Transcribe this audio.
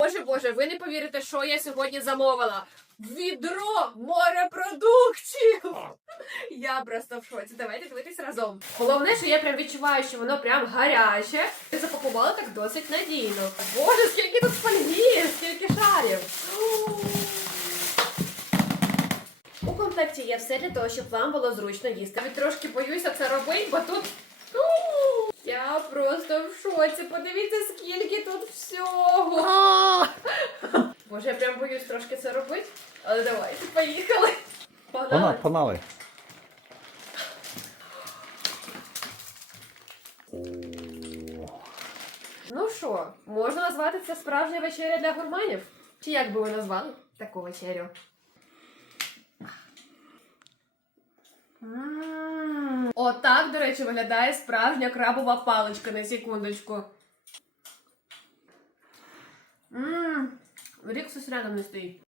Боже, ви не повірите, що я сьогодні замовила. Відро морепродуктів! Я просто в шоці. Давайте дивитись разом. Головне, що я прям відчуваю, що воно прям гаряче. І запакувала так досить надійно. Боже, скільки тут фольги, скільки шарів. У комплекті є все для того, щоб вам було зручно їсти. Я трошки боюся це робити, бо тут... Я просто в шоці. Подивіться, скільки тут всього. Боже, я прям боюсь трошки це робити. Але давайте, поїхали. Погнали. Погнали. Ну що, можна назвати це справжня вечеря для гурманів? Чи як би ви назвали таку вечерю? Отак, до речі, виглядає справжня крабова паличка, на секундочку. Рік щось рядом не стоїть.